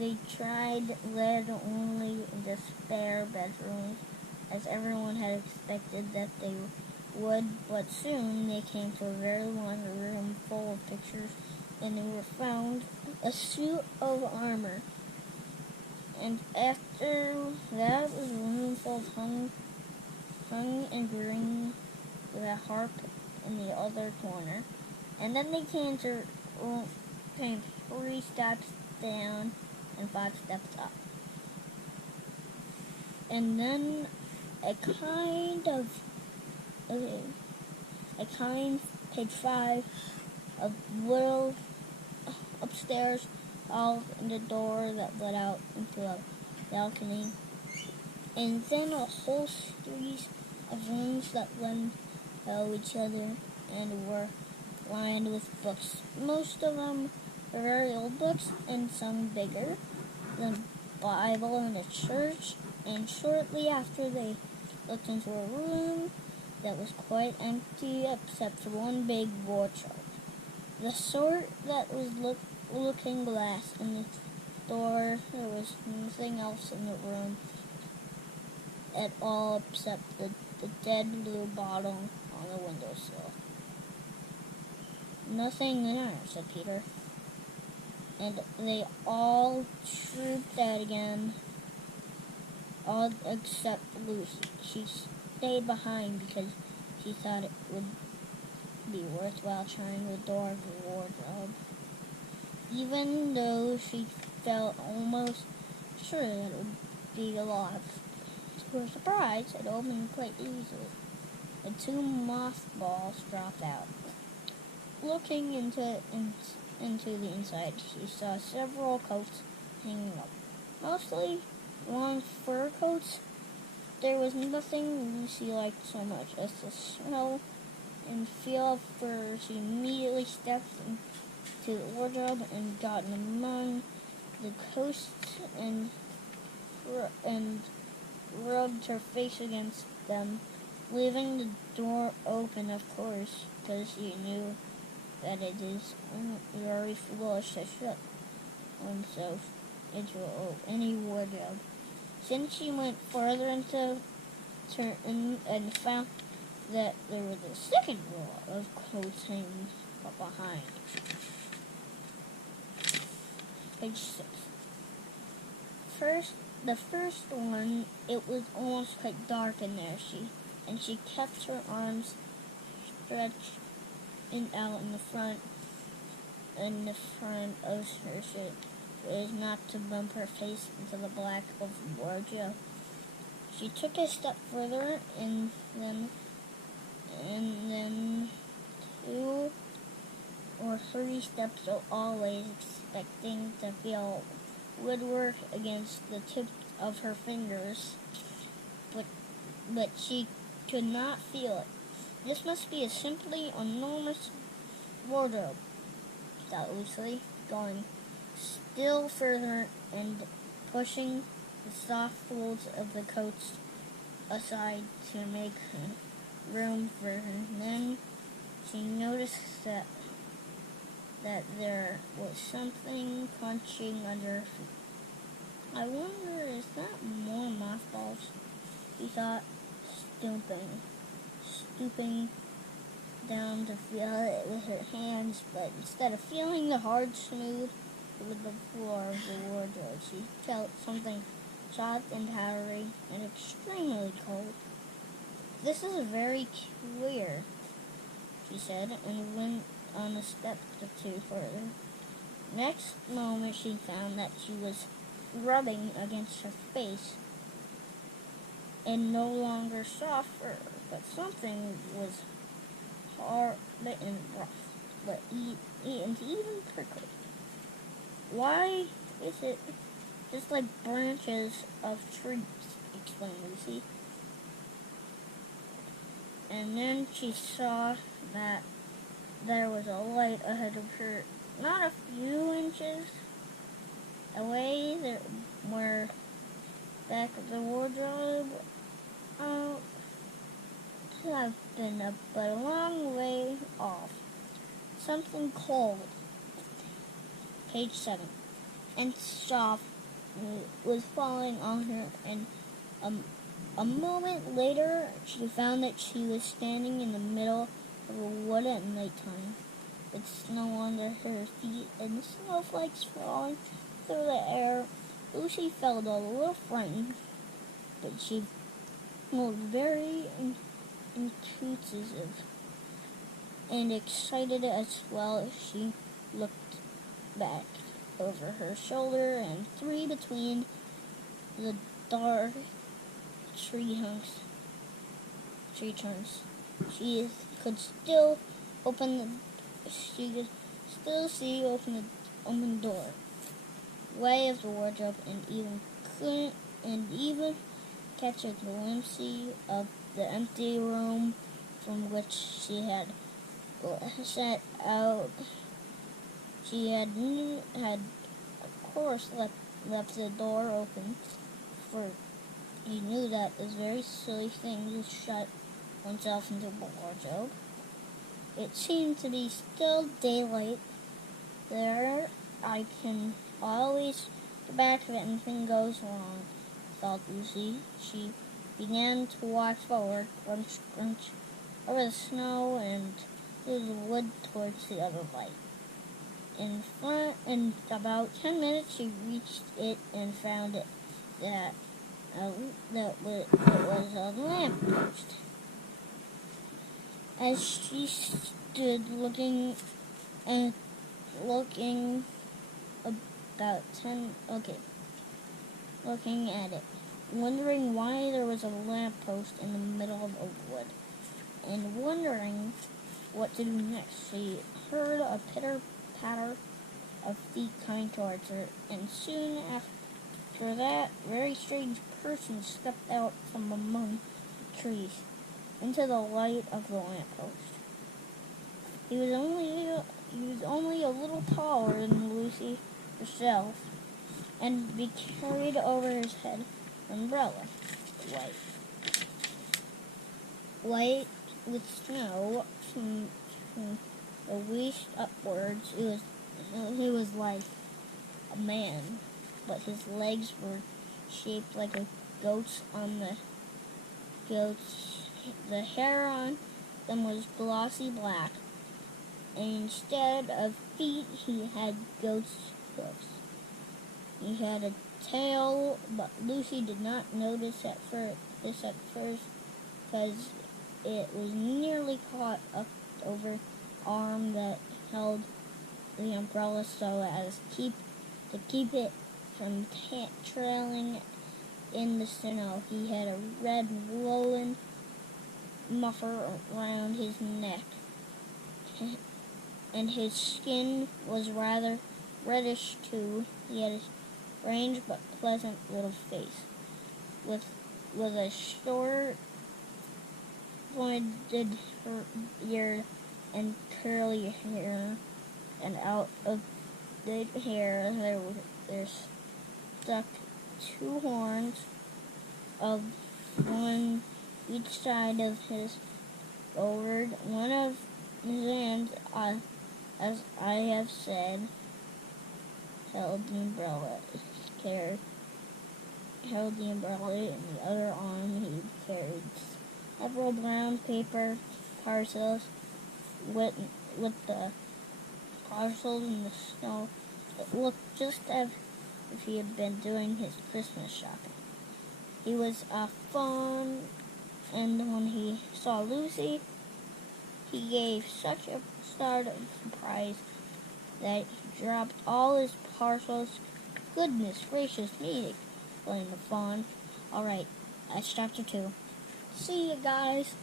They tried lead-only the spare bedrooms, as everyone had expected that they would, but soon they came to a very long room full of pictures, and they were found a suit of armor. And after that was a room full of hung and green with a harp in the other corner. And then they came 3 steps down and 5 steps up. And then page 5, a little upstairs, all in the door that led out into a balcony. And then a whole series of rooms that led to each other and were lined with books. Most of them were very old books, and some bigger. The Bible and the church. And shortly after, they looked into a room that was quite empty except for one big wardrobe. The sort that was looking glass in the door. There was nothing else in the room at all except the dead blue bottle on the windowsill. Nothing there, said Peter. And they all trooped out again, all except Lucy. She stayed behind because she thought it would be worthwhile trying the door of the wardrobe, even though she felt almost sure that it would be locked. To her surprise, it opened quite easily, and 2 mothballs dropped out. Looking into the inside, she saw several coats hanging up, mostly long fur coats. There was nothing Lucy liked so much as the smell and feel of fur. She immediately stepped into the wardrobe and got among the coats and rubbed her face against them, leaving the door open, of course, because she knew that it is very foolish to shut oneself into any wardrobe. Since she went further into and found that there was a second row of coats hanging behind. Page 6. The first one, it was almost quite dark in there. She kept her arms stretched out in the front of her suit, so as not to bump her face into the black of the wardrobe. She took a step further, and then 2 or 3 steps, always expecting to feel woodwork against the tips of her fingers, but she could not feel it. This must be a simply enormous wardrobe, thought Lucy, going still further and pushing the soft folds of the coats aside to make room for her. Then she noticed that there was something crunching under her feet. I wonder, is that more mothballs? She thought, stooping down to feel it with her hands, but instead of feeling the hard, smooth with the floor of the wardrobe, she felt something soft and powdery and extremely cold. This is very queer, she said, and went on a step or 2 further. Next moment, she found that she was rubbing against her face, and no longer soft fur, but something was hard and rough, but even prickly. Why is it just like branches of trees? Explained Lucy. And then she saw that there was a light ahead of her, not a few inches away. There were back of the wardrobe. I've been up but a long way off. Something cold. Page 7. and soft was falling on her, and a moment later she found that she was standing in the middle of a wood at nighttime, with snow under her feet and snowflakes falling through the air. Lucy felt a little frightened, but she felt very intuitive and excited as well. She looked back over her shoulder and through between the dark tree trunks. She could still see open door, way of the wardrobe, and even catch a glimpse of the empty room from which she had set out. She had of course left the door open, for he knew that it was a very silly thing to shut oneself into a wardrobe. It seemed to be still daylight there. I can always get back if anything goes wrong, thought Lucy. She began to walk forward, crunch, over the snow and through the wood towards the other light. In about 10 minutes, she reached it and found it that it was a lamppost. As she stood looking at it, wondering why there was a lamppost in the middle of a wood, and wondering what to do next, she heard a pitter-patter of feet coming towards her, and soon after that, a very strange person stepped out from among the trees into the light of the lamppost. He was only a little taller than Lucy herself, and he carried over his head an umbrella, white with snow from the waist upwards. He was like a man, but his legs were shaped like a goat's. The hair on them was glossy black, and instead of feet, he had goat's hoofs. He had a tail, but Lucy did not notice this at first, because it was nearly caught up over the arm that held the umbrella, so as to keep it from trailing in the snow. He had a red woolen muffler around his neck, and his skin was rather reddish too. He had a strange but pleasant little face, with a short, pointed beard and curly hair, and out of the hair there stuck two horns of one each side of his forward. One of his hands, as I have said, held the umbrella. And the other arm he carried several brown paper parcels with the parcels in the snow. It looked just as if he had been doing his Christmas shopping. He was fun, and when he saw Lucy, he gave such a start of surprise that he dropped all his parcels. Goodness gracious me, exclaimed the fawn. Alright, that's chapter 2. See you guys.